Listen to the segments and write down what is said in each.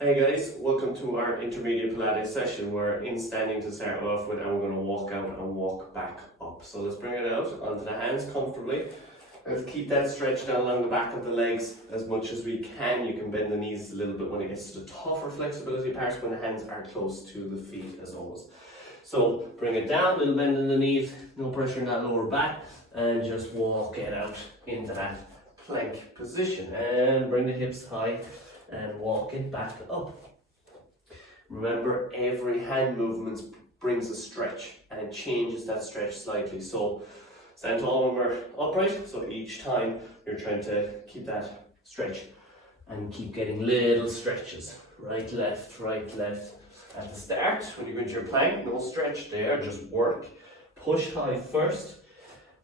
Hey guys, welcome to our intermediate Pilates session. We're in standing to start off with and we're going to walk out and walk back up. So let's bring it out onto the hands comfortably. Let's keep that stretch down along the back of the legs as much as we can. You can bend the knees a little bit when it gets to the tougher flexibility parts when the hands are close to the feet as always. So bring it down, little bend in the knees, no pressure in that lower back, and just walk it out into that plank position. And bring the hips high and walk it back up. Remember, every hand movement brings a stretch and changes that stretch slightly. So stand tall when we're upright, so each time you're trying to keep that stretch and keep getting little stretches. Right, left, right, left. At the start, when you go into your plank, no stretch there, just work. Push high first,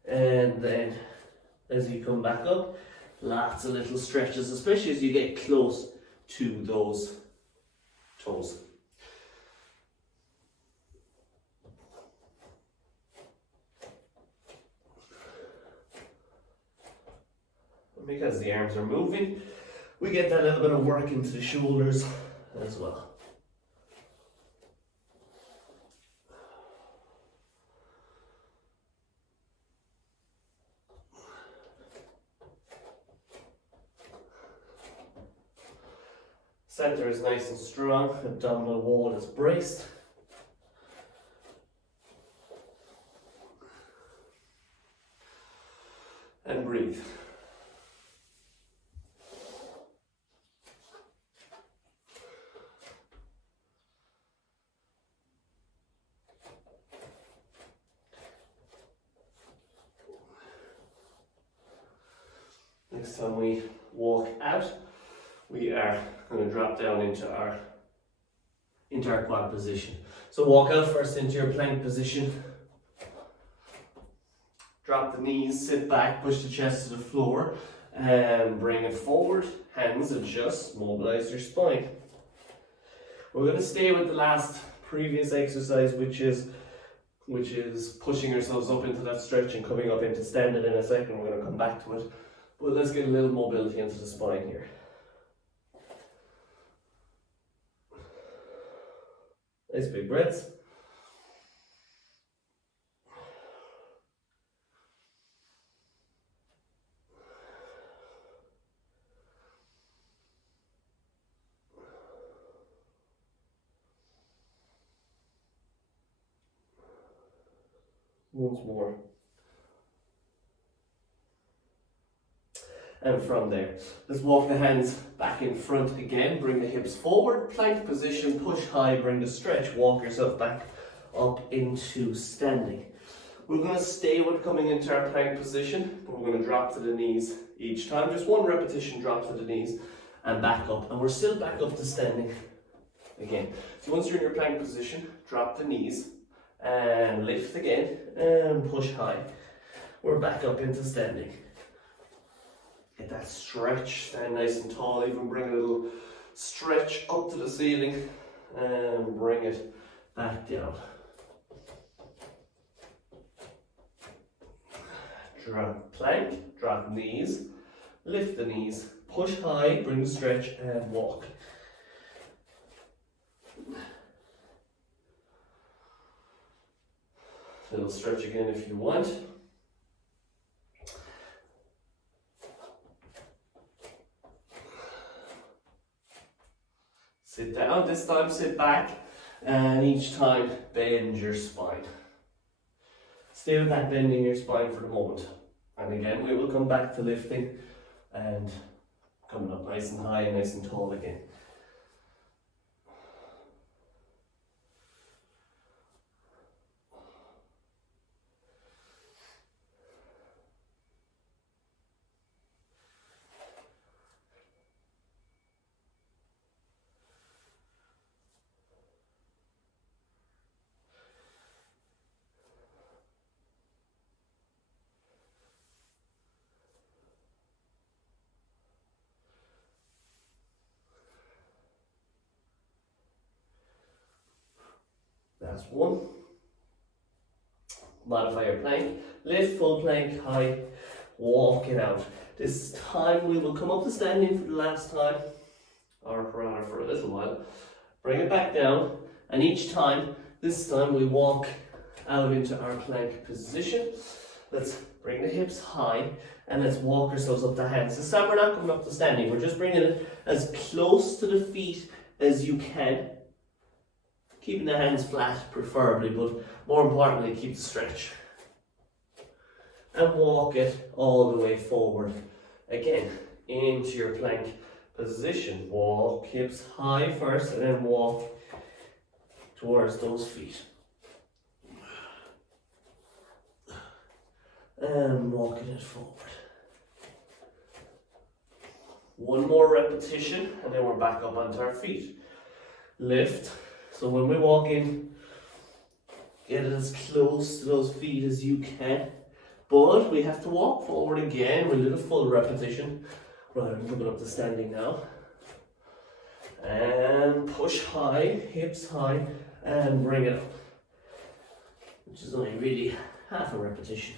and then as you come back up, lots of little stretches, especially as you get close to those toes. Because the arms are moving, we get that little bit of work into the shoulders as well. Center is nice and strong, abdominal wall is braced. And breathe. Next time we walk out, we are going to drop down into our quad position. So walk out first into your plank position. Drop the knees, sit back, push the chest to the floor, and bring it forward. Hands adjust, mobilize your spine. We're going to stay with the last previous exercise, which is pushing ourselves up into that stretch and coming up into standing in a second. We're going to come back to it. But let's get a little mobility into the spine here. Nice big breaths. Once more. And from there, let's walk the hands back in front again, bring the hips forward, plank position, push high, bring the stretch, walk yourself back up into standing. We're going to stay with coming into our plank position, but we're going to drop to the knees each time. Just one repetition, drop to the knees and back up. And we're still back up to standing again. So once you're in your plank position, drop the knees and lift again and push high. We're back up into standing. Get that stretch, stand nice and tall, even bring a little stretch up to the ceiling and bring it back down. Drop plank, drop knees, lift the knees, push high, bring the stretch and walk. Little stretch again if you want. Sit down, this time sit back, and each time bend your spine. Stay with that bending your spine for the moment. And again, we will come back to lifting and coming up nice and high and nice and tall again. That's one. Modify your plank. Lift full plank high. Walk it out. This time we will come up to standing for the last time, or rather it for a little while. Bring it back down, and each time, this time we walk out into our plank position. Let's bring the hips high, and let's walk ourselves up to hands. This time we're not coming up to standing, we're just bringing it as close to the feet as you can. Keeping the hands flat preferably, but more importantly, keep the stretch. And walk it all the way forward. Again, into your plank position. Walk hips high first, and then walk towards those feet. And walking it forward. One more repetition, and then we're back up onto our feet. Lift. So when we walk in, get it as close to those feet as you can. But we have to walk forward again with a little full repetition, rather than coming up to standing now. And push high, hips high, and bring it up. Which is only really half a repetition.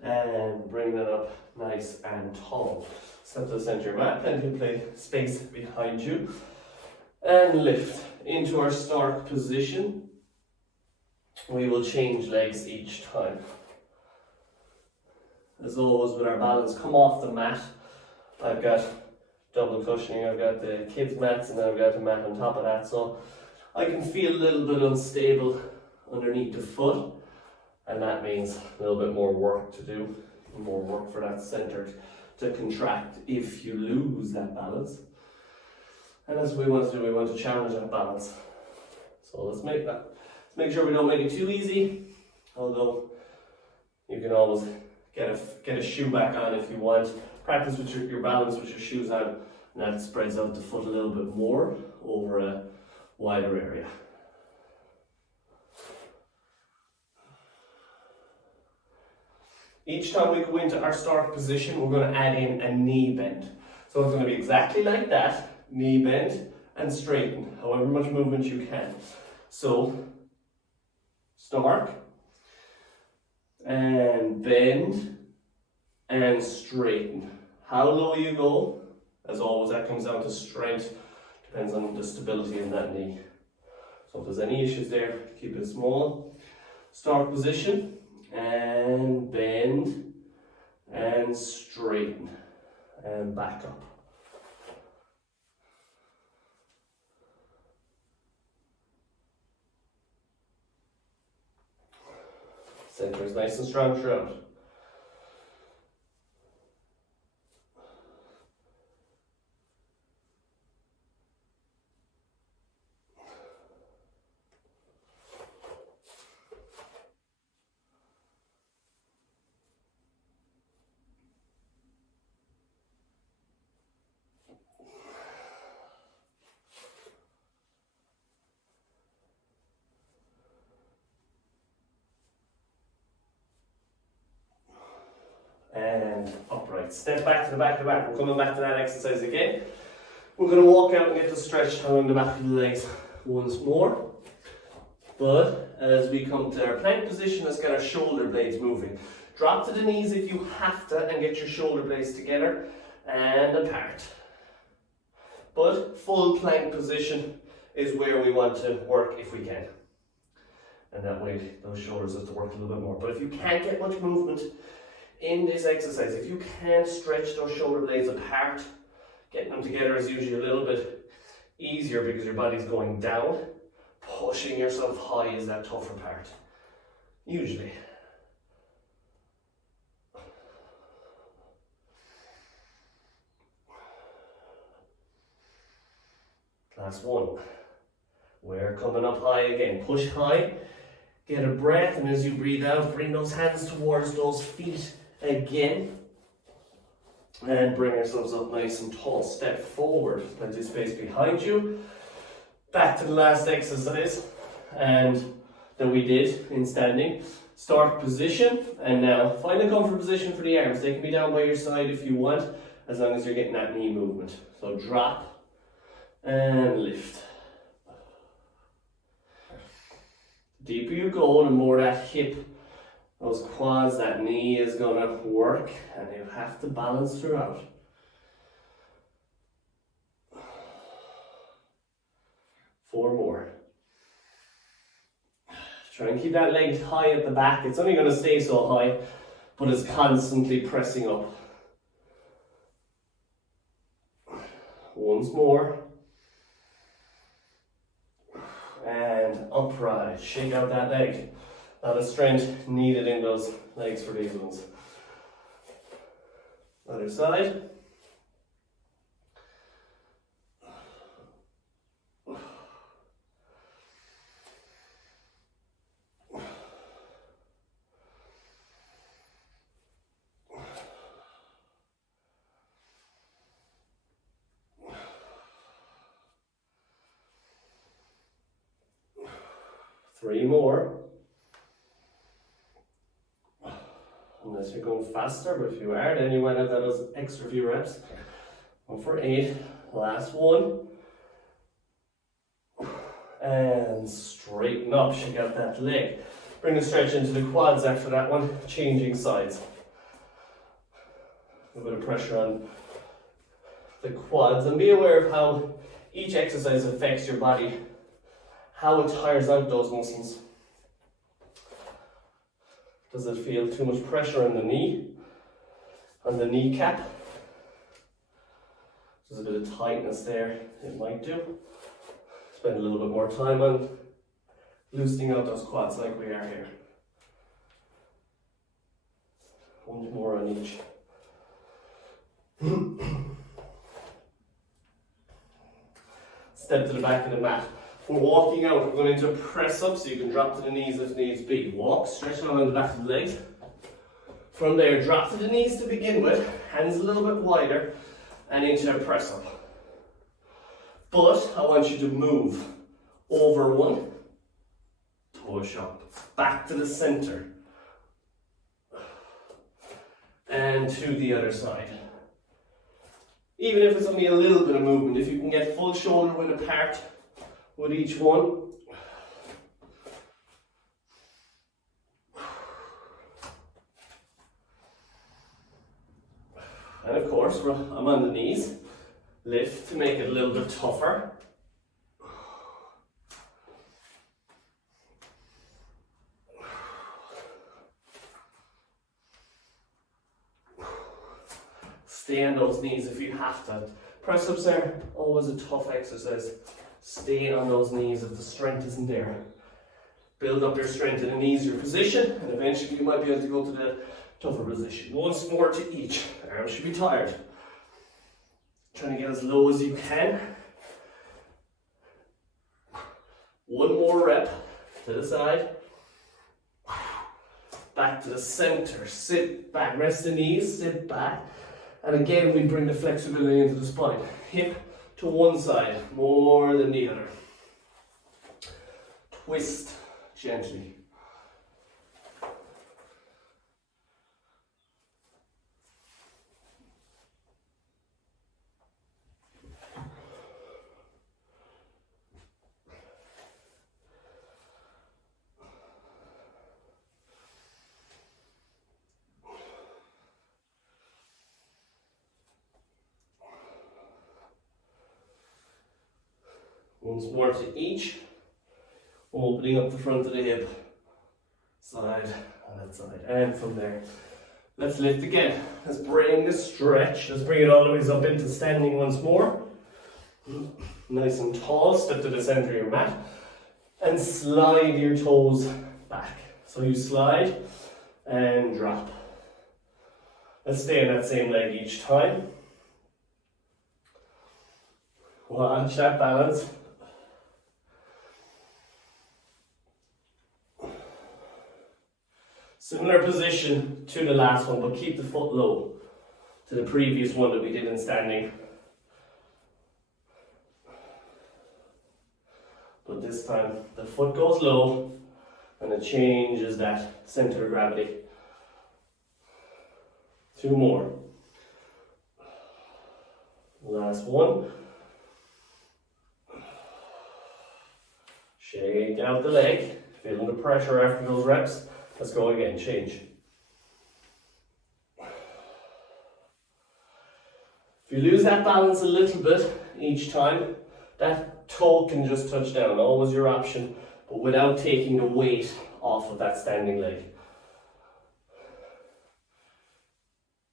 And bring that up nice and tall. Step to the center of your mat, plenty of space behind you. And lift into our stork position. We will change legs each time. As always with our balance, come off the mat. I've got double cushioning, I've got the kids mats, and then I've got a mat on top of that, so I can feel a little bit unstable underneath the foot, and that means a little bit more work to do, more work for that center to contract if you lose that balance. And that's what we want to do, we want to challenge that balance. So let's make sure we don't make it too easy, although you can always get a shoe back on if you want. Practice with your balance with your shoes on, and that spreads out the foot a little bit more over a wider area. Each time we go into our stork position, we're going to add in a knee bend. So it's going to be exactly like that, knee bend and straighten, however much movement you can. So, stork, and bend, and straighten. How low you go, as always, that comes down to strength, depends on the stability in that knee. So if there's any issues there, keep it small. Stork position, and bend, and straighten, and back up. Center is nice and strong throughout. And upright. Step back to the back of the back. We're coming back to that exercise again. We're going to walk out and get the stretch along the back of the legs once more. But as we come to our plank position, let's get our shoulder blades moving. Drop to the knees if you have to and get your shoulder blades together and apart. But full plank position is where we want to work if we can. And that way those shoulders have to work a little bit more. But if you can't get much movement in this exercise, if you can't stretch those shoulder blades apart, getting them together is usually a little bit easier because your body's going down. Pushing yourself high is that tougher part, usually. Last one. We're coming up high again. Push high, get a breath, and as you breathe out, bring those hands towards those feet again. And bring yourselves up nice and tall. Step forward, plenty of space behind you. Back to the last exercise and that we did in standing. Stork position, and now find a comfort position for the arms. They can be down by your side if you want, as long as you're getting that knee movement. So drop and lift. The deeper you go, the more that hip, those quads, that knee is going to work, and you have to balance throughout. 4 more. Try and keep that leg high at the back. It's only going to stay so high, but it's constantly pressing up. Once more. And upright. Shake out that leg. A lot of strength needed in those legs for these ones. Other side. Three more. Unless you're going faster, but if you are, then you might have those extra few reps. 1 for 8. Last one. And straighten up. Shake out that leg. Bring the stretch into the quads after that one. Changing sides. A bit of pressure on the quads, and be aware of how each exercise affects your body, how it tires out those muscles. Does it feel too much pressure on the knee, on the kneecap? There's a bit of tightness there, it might do. Spend a little bit more time on loosening out those quads like we are here. 1 more on each. Step to the back of the mat. We're walking out, we're going into a press up, so you can drop to the knees if needs be. Walk, stretch along the back of the legs. From there, drop to the knees to begin with, hands a little bit wider, and into a press up. But I want you to move over one, push up, back to the center, and to the other side. Even if it's only a little bit of movement, if you can get full shoulder width apart with each one. And of course, I'm on the knees. Lift to make it a little bit tougher. Stay on those knees if you have to. Press ups are always a tough exercise. Stay on those knees if the strength isn't there. Build up your strength in an easier position, and eventually you might be able to go to the tougher position. Once more to each. Arms should be tired. Trying to get as low as you can. 1 more rep to the side. Back to the center. Sit back. Rest the knees. Sit back. And again, we bring the flexibility into the spine. Hip to one side more than the other. Twist gently. Once more to each, opening up the front of the hip, side and that side, and from there, let's lift again. Let's bring the stretch, let's bring it all the way up into standing once more. Nice and tall, step to the center of your mat, and slide your toes back. So you slide and drop. Let's stay on that same leg each time. Watch that balance. Similar position to the last one, but keep the foot low to the previous one that we did in standing. But this time the foot goes low and it changes that center of gravity. 2 more. Last one. Shake out the leg, feeling the pressure after those reps. Let's go again, change. If you lose that balance a little bit each time, that toe can just touch down, always your option, but without taking the weight off of that standing leg.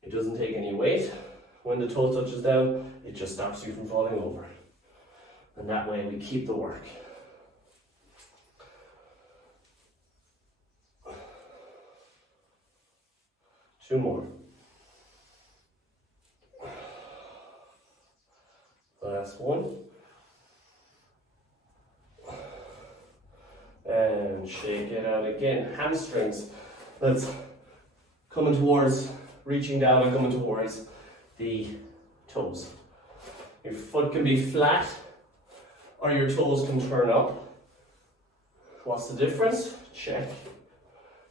It doesn't take any weight. When the toe touches down, it just stops you from falling over. And that way we keep the work. Two more. Last one. And shake it out again. Hamstrings. That's coming towards, reaching down and coming towards the toes. Your foot can be flat or your toes can turn up. What's the difference? Check.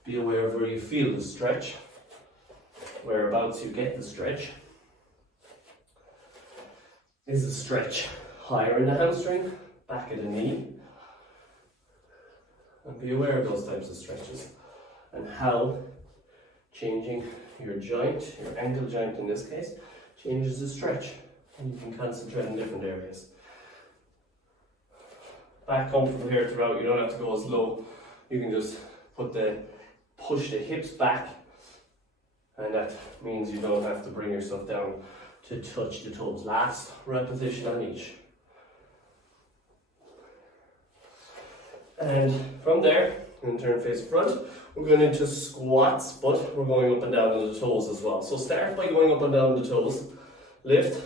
Be aware of where you feel the stretch, whereabouts you get the stretch. Is the stretch higher in the hamstring, back of the knee? And be aware of those types of stretches and how changing your joint, your ankle joint in this case, changes the stretch, and you can concentrate on different areas. Back comfortable here throughout, you don't have to go as low. You can just push the hips back, and that means you don't have to bring yourself down to touch the toes. Last repetition on each. And from there, we're going to turn face front. We're going into squats, but we're going up and down on the toes as well. So start by going up and down the toes. Lift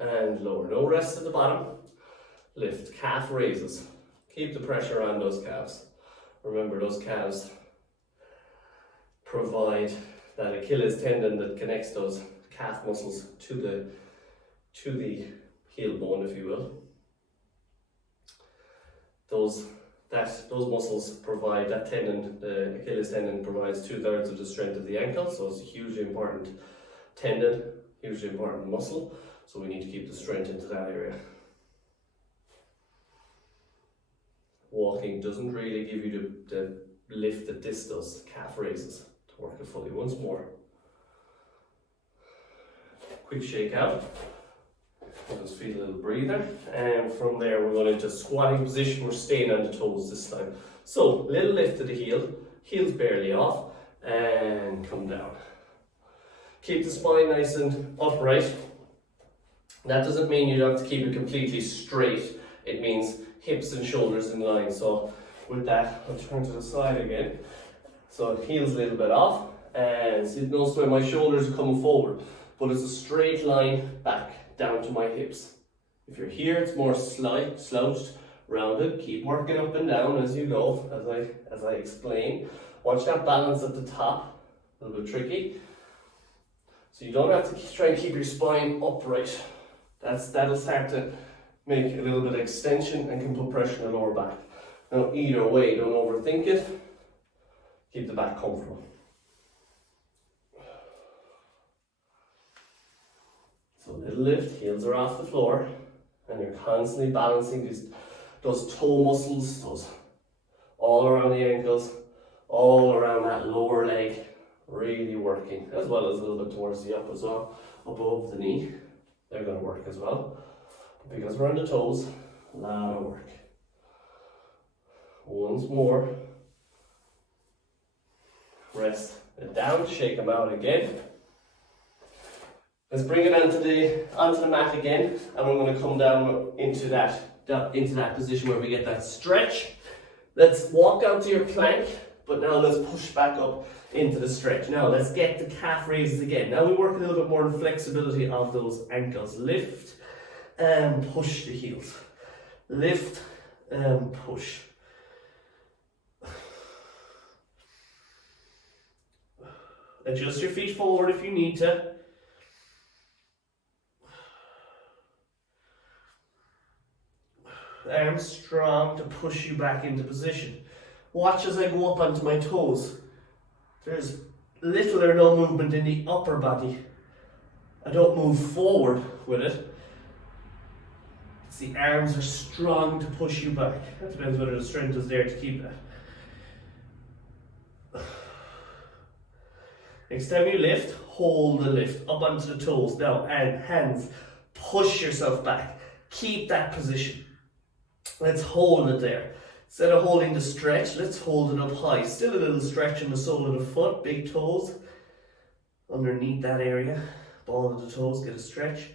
and lower. No rest at the bottom. Lift. Calf raises. Keep the pressure on those calves. Remember, those calves provide that Achilles tendon that connects those calf muscles to the heel bone, if you will. Those muscles provide that tendon. The Achilles tendon provides 2/3 of the strength of the ankle, so it's a hugely important tendon, hugely important muscle. So we need to keep the strength into that area. Walking doesn't really give you the lift that this does. Calf raises to work it fully. Once more. Quick shake out. We'll just feel a little breather. And from there we're going into squatting position. We're staying on the toes this time. So, little lift to the heel. Heel's barely off. And come down. Keep the spine nice and upright. That doesn't mean you have to keep it completely straight. It means hips and shoulders in line. So with that, I'll turn to the side again. So heel's a little bit off, and so notice where my shoulders are coming forward, but it's a straight line back down to my hips. If you're here, it's more slouched, rounded. Keep working up and down as you go, as I explain. Watch that balance at the top. A little bit tricky. So you don't have to try and keep your spine upright. That'll start to make a little bit of extension and can put pressure on the lower back. Now either way, don't overthink it. Keep the back comfortable. So little lift, heels are off the floor, and you're constantly balancing those toe muscles, those all around the ankles, all around that lower leg, really working, as well as a little bit towards the up as well, above the knee. They're going to work as well. But because we're on the toes, a lot of work. Once more. Rest it down, shake them out again. Let's bring it onto the mat again, and we're going to come down into that position where we get that stretch. Let's walk out to your plank, but now let's push back up into the stretch. Now let's get the calf raises again. Now we work a little bit more on flexibility of those ankles. Lift and push the heels. Lift and push. Adjust your feet forward if you need to. Arms strong to push you back into position. Watch as I go up onto my toes. There's little or no movement in the upper body. I don't move forward with it. It's the arms are strong to push you back. That depends whether the strength is there to keep that. Next time you lift, hold the lift up onto the toes now, and hands. Push yourself back. Keep that position. Let's hold it there. Instead of holding the stretch, let's hold it up high. Still a little stretch in the sole of the foot, big toes. Underneath that area, ball of the toes, get a stretch.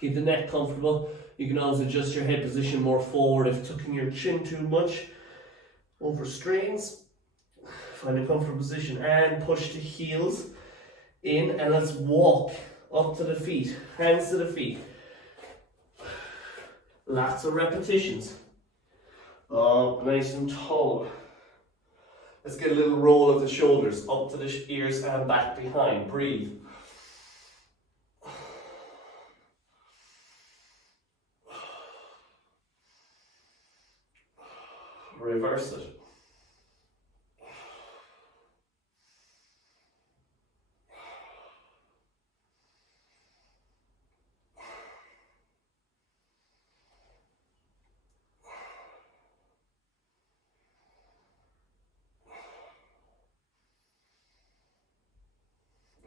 Keep the neck comfortable. You can always adjust your head position more forward if tucking your chin too much overstrains. Find a comfortable position and push the heels in, and let's walk up to the feet, hands to the feet. Lots of repetitions. Up nice and tall. Let's get a little roll of the shoulders up to the ears and back behind. Breathe. Reverse it.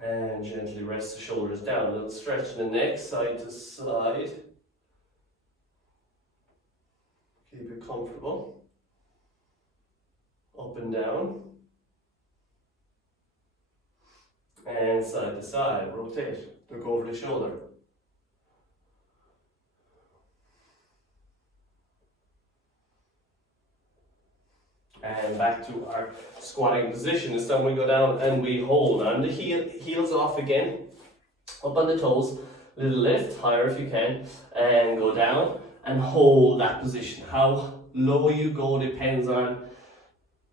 And gently rest the shoulders down. A little stretch in the neck, side to side. Keep it comfortable. Up and down. And side to side. Rotate. Look over the shoulder. And back to our squatting position. This time we go down and we hold on the heels off again. Up on the toes. Little lift, higher if you can. And go down and hold that position. How low you go depends on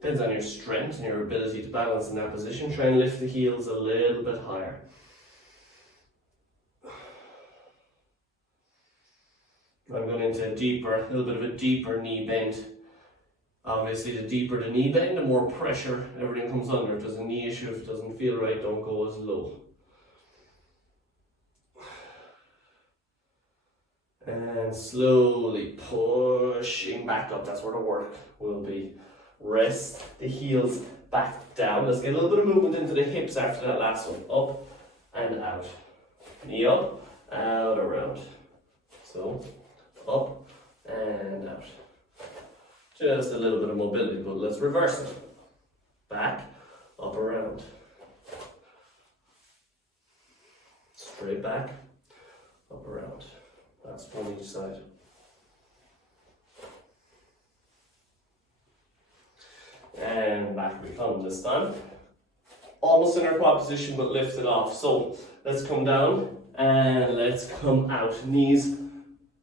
your strength and your ability to balance in that position. Try and lift the heels a little bit higher. I'm going into a little bit of a deeper knee bend. Obviously, the deeper the knee bend, the more pressure everything comes under. If there's a knee issue, if it doesn't feel right, don't go as low. And slowly pushing back up. That's where the work will be. Rest the heels back down. Let's get a little bit of movement into the hips after that last one. Up and out. Knee up, out, around. So, up and out. Just a little bit of mobility, but let's reverse it. Back, up, around. Straight back, up, around. That's one each side. And back we come this time. Almost in our quad position, but lift it off. So let's come down and let's come out. Knees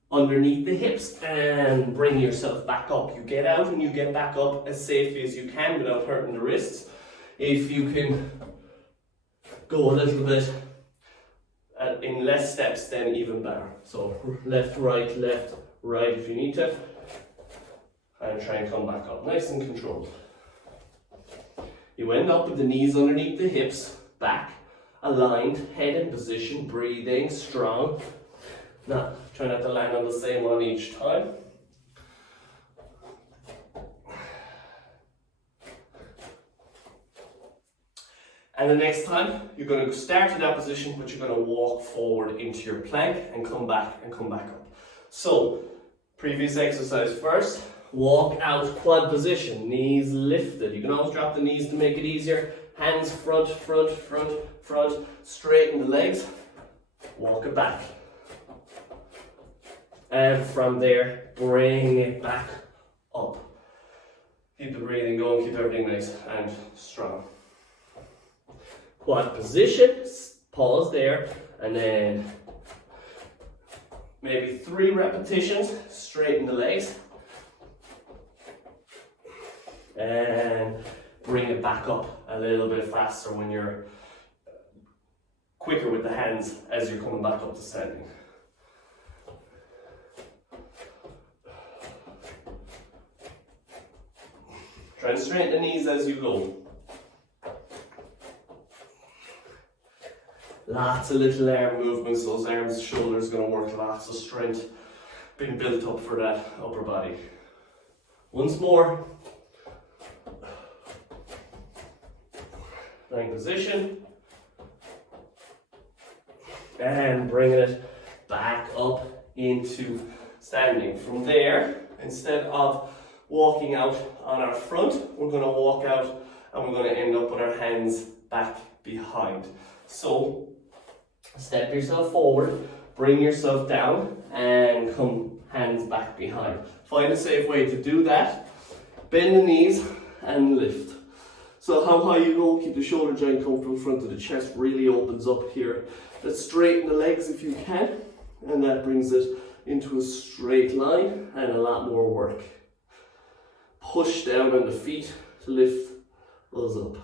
underneath the hips and bring yourself back up. You get out and you get back up as safely as you can without hurting the wrists. If you can go a little bit in less steps, then even better. So left, right if you need to. And try and come back up, nice and controlled. You end up with the knees underneath the hips, back, aligned, head in position, breathing, strong. Now, try not to land on the same one each time. And the next time, you're going to start in that position, but you're going to walk forward into your plank and come back up. So, previous exercise first, walk out quad position, knees lifted. You can always drop the knees to make it easier. Hands front, straighten the legs, walk it back. And from there, bring it back up. Keep the breathing going, keep everything nice and strong. Quad position, pause there, and then maybe 3 repetitions, straighten the legs. And bring it back up a little bit faster when you're quicker with the hands as you're coming back up to standing. Try and straighten the knees as you go. Lots of little arm movements, those arms, shoulders going to work, lots of strength being built up for that upper body. Once more. Lying position. And bringing it back up into standing. From there, instead of walking out on our front, we're going to walk out and we're going to end up with our hands back behind. So step yourself forward, bring yourself down and come hands back behind. Find a safe way to do that. Bend the knees and lift. So how high you go, keep the shoulder joint comfortable in front of the chest, really opens up here. Let's straighten the legs if you can, and that brings it into a straight line and a lot more work. Push down on the feet to lift us up.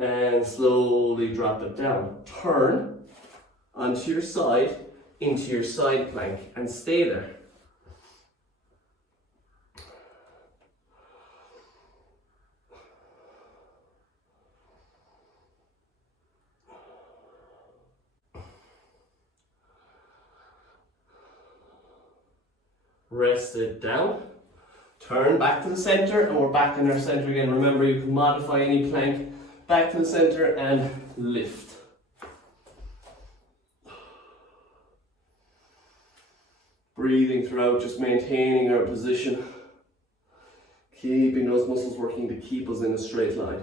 And slowly drop it down. Turn onto your side into your side plank and stay there. Rest it down. Turn back to the center and we're back in our center again. Remember, you can modify any plank. Back to the center and lift. Breathing throughout, just maintaining our position. Keeping those muscles working to keep us in a straight line.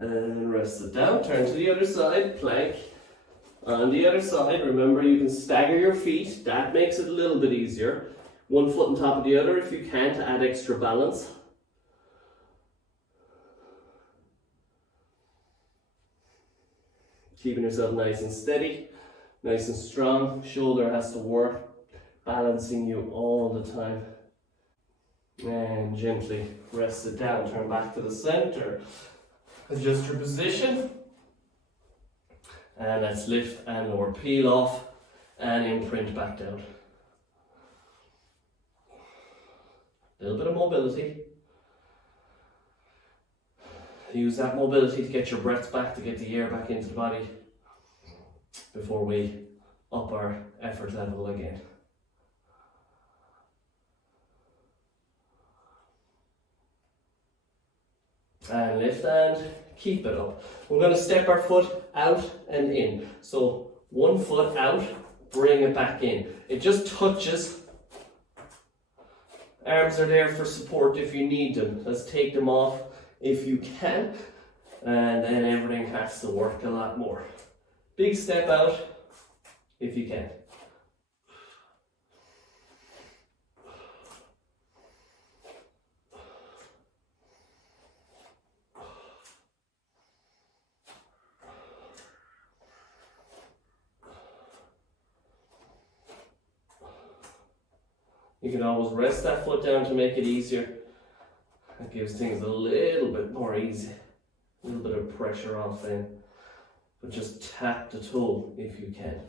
And rest it down, turn to the other side, plank. On the other side, remember you can stagger your feet, that makes it a little bit easier. One foot on top of the other if you can to add extra balance. Keeping yourself nice and steady, nice and strong, shoulder has to work, balancing you all the time. And gently rest it down, turn back to the center. Adjust your position, and let's lift and lower, peel off and imprint back down. A little bit of mobility. Use that mobility to get your breath back, to get the air back into the body before we up our effort level again. And lift and keep it up. We're going to step our foot out and in. So one foot out, bring it back in. It just touches. Arms are there for support if you need them. Let's take them off if you can. And then everything has to work a lot more. Big step out if you can. You can always rest that foot down to make it easier. That gives things a little bit more easy. A little bit of pressure off then. But just tap the toe if you can.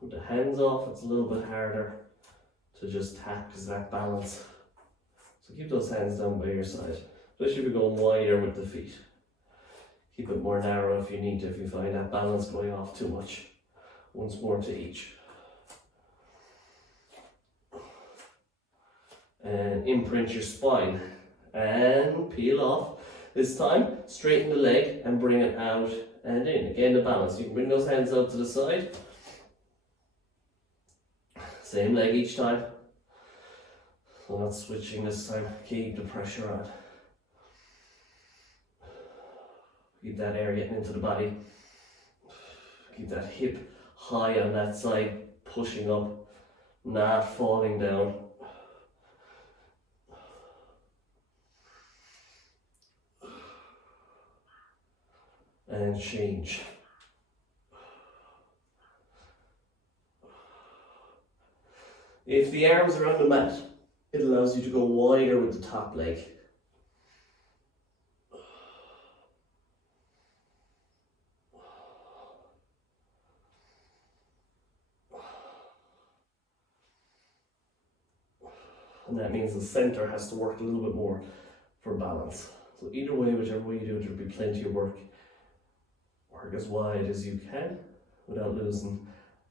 With the hands off, it's a little bit harder to just tap because of that balance. So keep those hands down by your side. Especially if you're going wider with the feet. Keep it more narrow if you need to, if you find that balance going off too much. Once more to each. And imprint your spine and peel off. This time straighten the leg and bring it out and in. Again, the balance. You can bring those hands out to the side. Same leg each time. So not switching this time. Keep the pressure on. Keep that air getting into the body. Keep that hip high on that side, pushing up, not falling down. And change. If the arms are on the mat, it allows you to go wider with the top leg. And that means the center has to work a little bit more for balance. So either way, whichever way you do it, there'll be plenty of work Work as wide as you can without losing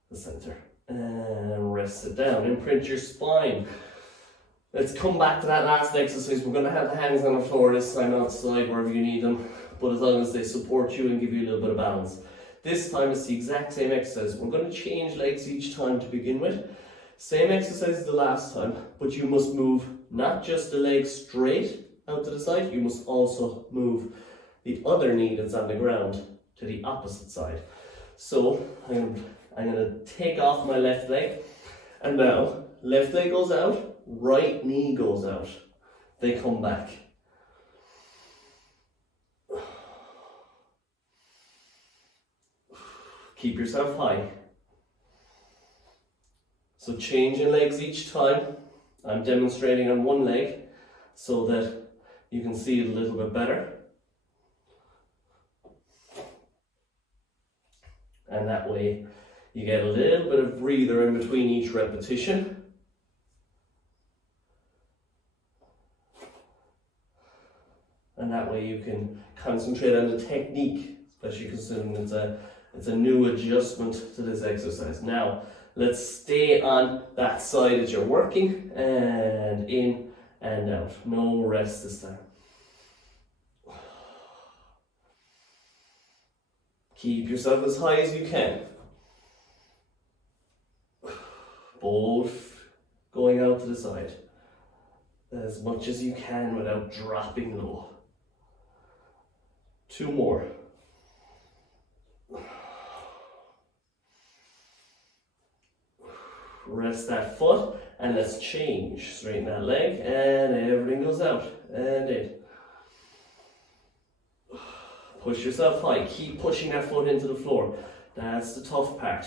the center. And rest it down. Imprint your spine. Let's come back to that last exercise. We're going to have the hands on the floor this time, outside, wherever you need them. But as long as they support you and give you a little bit of balance. This time it's the exact same exercise. We're going to change legs each time to begin with. Same exercise as the last time, but you must move not just the leg straight out to the side, you must also move the other knee that's on the ground to the opposite side. So I'm going to take off my left leg, and now left leg goes out, right knee goes out. They come back. Keep yourself high. So changing legs each time. I'm demonstrating on one leg so that you can see it a little bit better. And that way you get a little bit of breather in between each repetition. And that way you can concentrate on the technique, especially considering it's a new adjustment to this exercise. Now, let's stay on that side as you're working, and in and out. No rest this time. Keep yourself as high as you can. Both going out to the side. As much as you can without dropping low. 2 more. Rest that foot and let's change. Straighten that leg and everything goes out and in. Push yourself high. Keep pushing that foot into the floor. That's the tough part.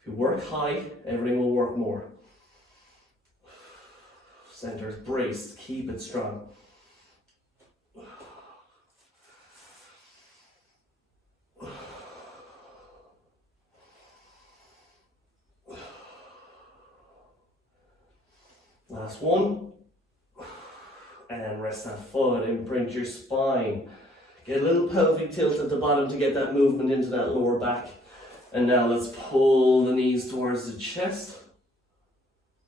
If you work high, everything will work more. Center is braced. Keep it strong. Last one. And rest that foot. Imprint your spine. Get a little pelvic tilt at the bottom to get that movement into that lower back. And now let's pull the knees towards the chest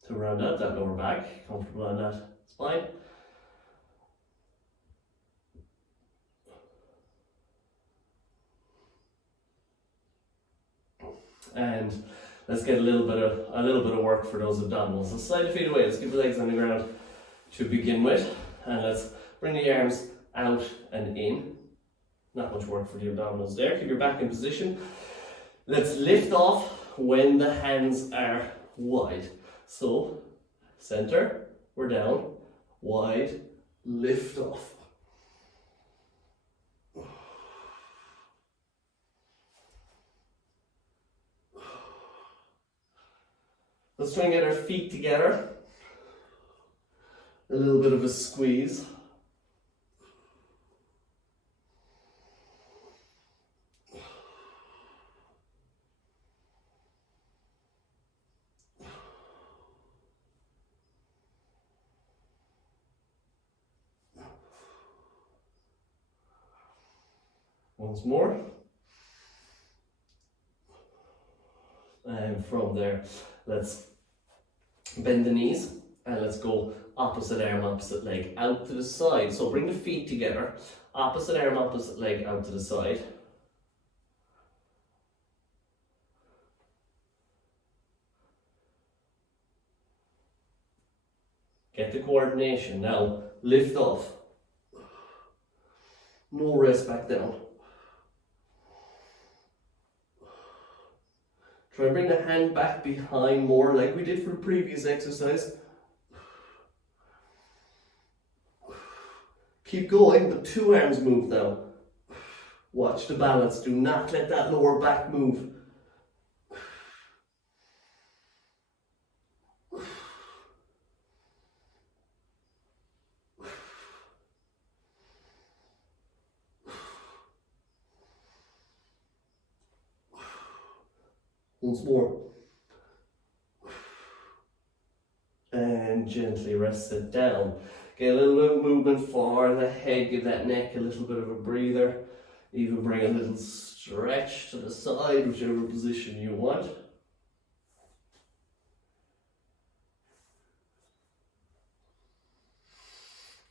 to round out that lower back. Comfortable on that spine. And let's get a little bit of work for those abdominals. So slide the feet away. Let's keep the legs on the ground to begin with. And let's bring the arms out and in. Not much work for the abdominals there. Keep your back in position. Let's lift off when the hands are wide. So, center, we're down, wide, lift off. Let's try and get our feet together. A little bit of a squeeze. Once more. And from there, let's bend the knees and let's go opposite arm, opposite leg out to the side. So bring the feet together, opposite arm, opposite leg out to the side. Get the coordination. Now lift off. No rest back down. Try and bring the hand back behind more like we did for the previous exercise. Keep going, but 2 arms move now. Watch the balance. Do not let that lower back move. Once more. And gently rest it down. Get a little bit of movement for the head, give that neck a little bit of a breather. Even bring a little stretch to the side, whichever position you want.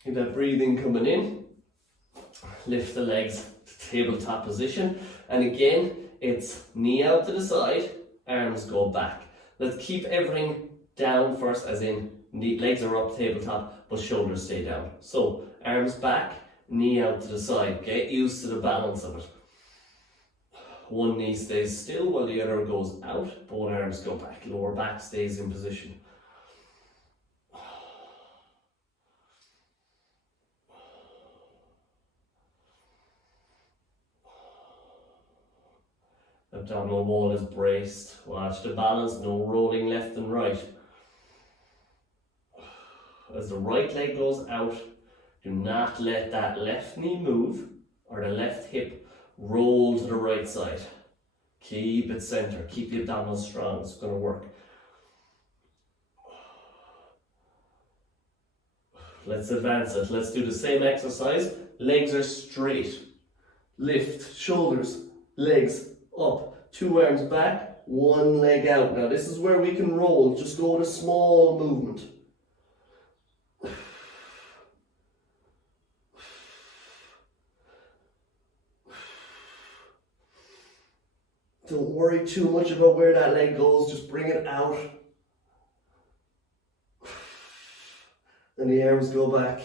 Keep that breathing coming in. Lift the legs to tabletop position. And again, it's knee out to the side, arms go back. Let's keep everything down first, as in legs are up tabletop, but shoulders stay down. So arms back, knee out to the side. Get used to the balance of it. One knee stays still while the other goes out. Both arms go back. Lower back stays in position. Abdominal wall is braced. Watch the balance, no rolling left and right. As the right leg goes out, do not let that left knee move or the left hip roll to the right side. Keep it centered, keep the abdominals strong, it's going to work. Let's advance it. Let's do the same exercise. Legs are straight. Lift, shoulders, legs up, 2 arms back, 1 leg out. Now this is where we can roll. Just go with a small movement. Don't worry too much about where that leg goes, just bring it out. Then the arms go back.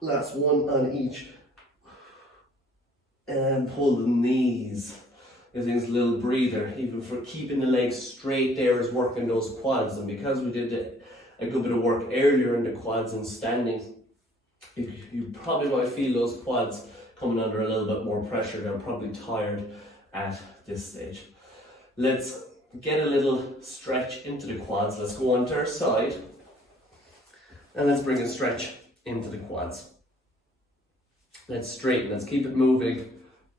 Last one on each. And pull the knees. This is a little breather, even for keeping the legs straight there is working those quads. And because we did a good bit of work earlier in the quads and standing, you probably might feel those quads coming under a little bit more pressure. They're probably tired at this stage. Let's get a little stretch into the quads. Let's go onto our side and let's bring a stretch into the quads. Let's straighten, let's keep it moving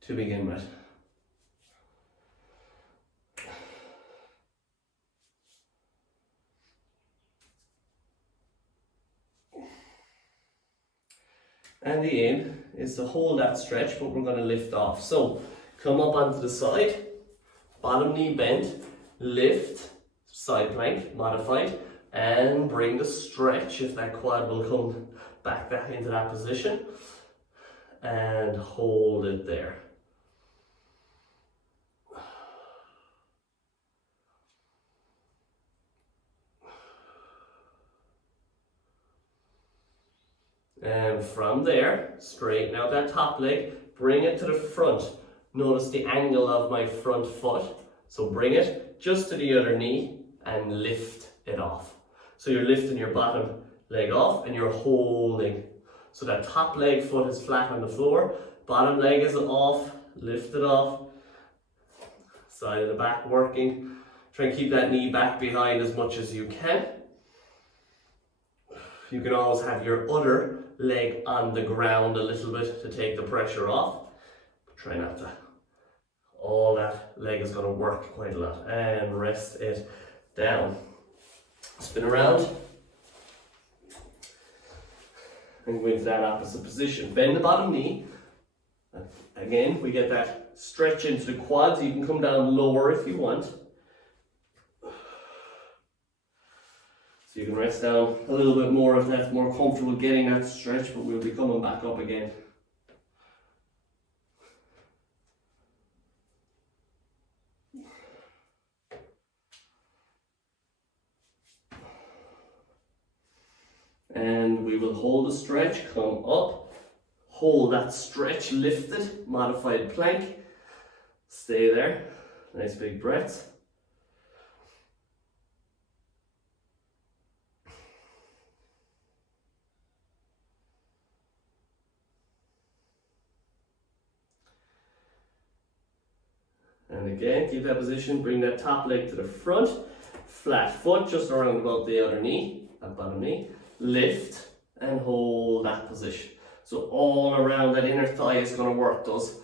to begin with. And the aim is to hold that stretch, but we're going to lift off. So come up onto the side, bottom knee bent, lift, side plank, modified, and bring the stretch, if that quad will come back into that position, and hold it there. And from there, straighten out that top leg, bring it to the front. Notice the angle of my front foot. So bring it just to the other knee and lift it off. So you're lifting your bottom leg off and you're holding. So that top leg foot is flat on the floor, bottom leg is off, lift it off. Side of the back working. Try and keep that knee back behind as much as you can. You can always have your other leg on the ground a little bit to take the pressure off. But try not to. All that leg is going to work quite a lot. And rest it down. Spin around. And go into that opposite position. Bend the bottom knee. Again, we get that stretch into the quads. You can come down lower if you want. You can rest down a little bit more if that's more comfortable getting that stretch, but we'll be coming back up again. And we will hold the stretch, come up, hold that stretch lifted, modified plank, stay there, nice big breaths. And again, keep that position, bring that top leg to the front, flat foot just around about the other knee, that bottom knee, lift and hold that position. So all around that inner thigh is going to work. Those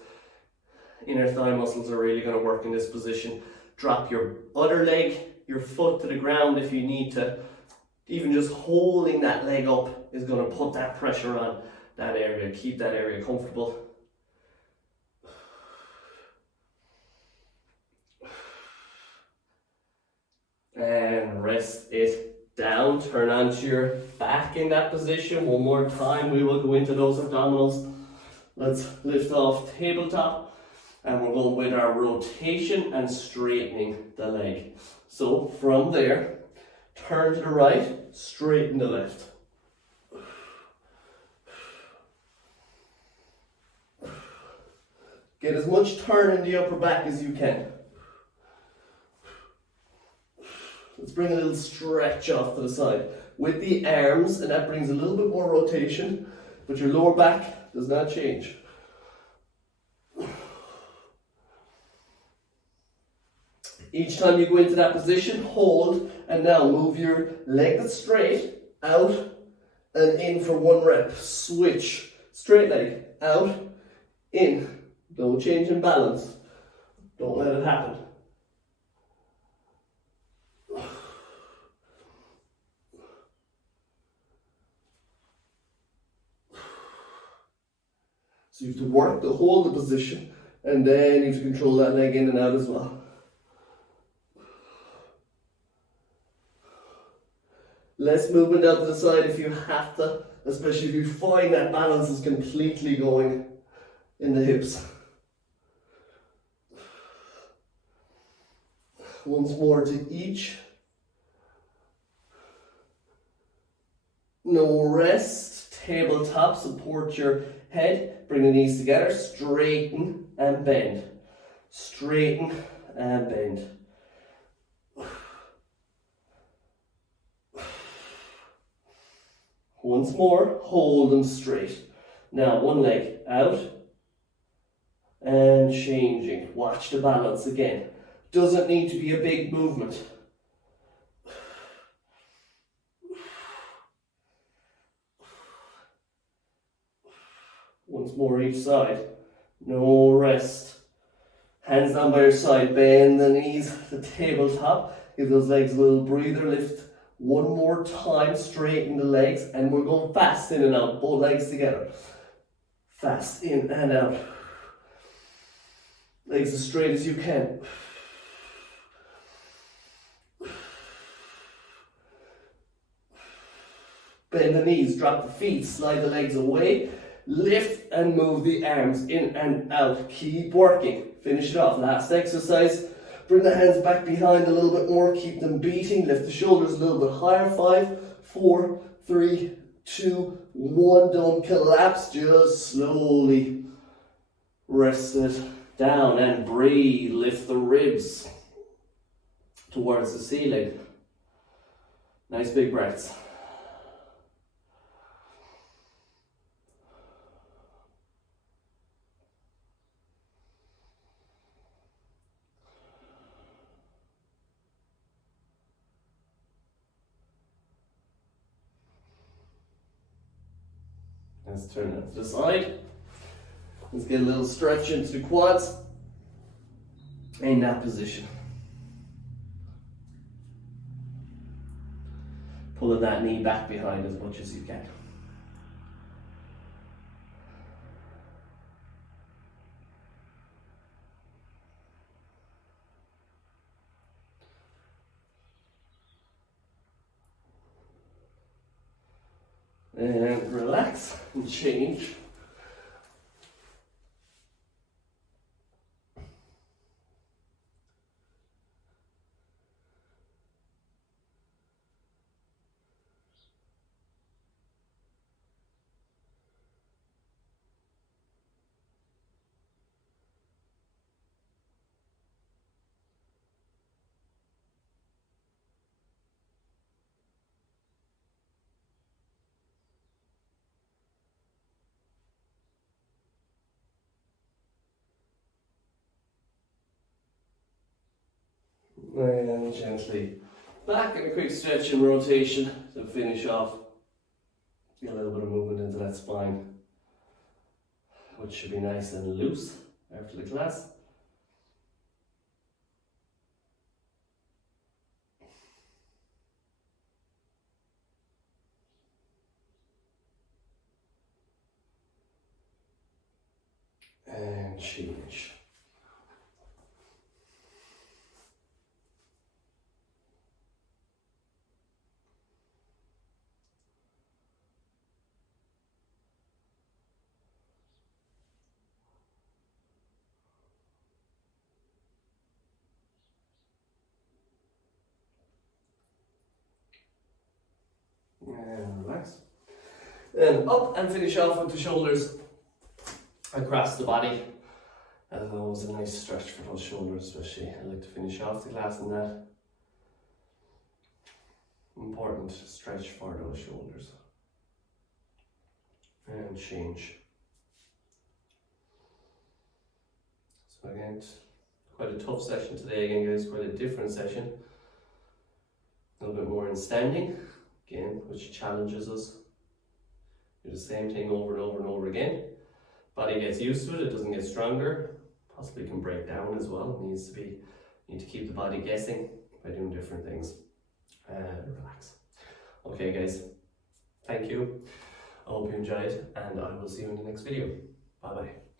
inner thigh muscles are really going to work in this position. Drop your other leg, your foot to the ground if you need to Even just holding that leg up is going to put that pressure on that area, keep that area comfortable. And rest it down, turn onto your back in that position. One more time, we will go into those abdominals. Let's lift off tabletop, and we're going with our rotation and straightening the leg. So from there, turn to the right, straighten the left. Get as much turn in the upper back as you can. Let's bring a little stretch off to the side with the arms, and that brings a little bit more rotation, but your lower back does not change. Each time you go into that position, hold, and now move your leg that's straight, out, and in for one rep. Switch, straight leg, out, in. Don't change in balance. Don't let it happen. So you have to work to hold the position, and then you have to control that leg in and out as well. Less movement out to the side if you have to, especially if you find that balance is completely going in the hips. Once more to each. No rest. Tabletop, support your head. Bring the knees together. Straighten and bend. Straighten and bend. Once more, hold them straight. Now one leg out and changing. Watch the balance again. Doesn't need to be a big movement. Once more each side. No rest. Hands down by your side. Bend the knees, the tabletop. Give those legs a little breather. Lift one more time. Straighten the legs. And we're going fast in and out. Both legs together. Fast in and out. Legs as straight as you can. Bend the knees, drop the feet, slide the legs away, lift and move the arms in and out. Keep working. Finish it off. Last exercise. Bring the hands back behind a little bit more. Keep them beating. Lift the shoulders a little bit higher. 5, 4, 3, 2, 1. Don't collapse. Just slowly rest it down and breathe. Lift the ribs towards the ceiling. Nice big breaths. Let's turn that to the side. Let's get a little stretch into the quads in that position. Pulling that knee back behind as much as you can. And relax and change. And gently back and a quick stretch and rotation to finish off. Get a little bit of movement into that spine, which should be nice and loose after the class. and change. And relax. Then up and finish off with the shoulders across the body. That's always a nice stretch for those shoulders, especially. I like to finish off the class in that. Important stretch for those shoulders. And change. So again, quite a tough session today again, guys, quite a different session. A little bit more in standing, again, which challenges us. Do the same thing over and over and over again. Body gets used to it, it doesn't get stronger, possibly can break down as well. Need to keep the body guessing by doing different things. Relax. Okay guys, thank you. I hope you enjoyed and I will see you in the next video. Bye bye.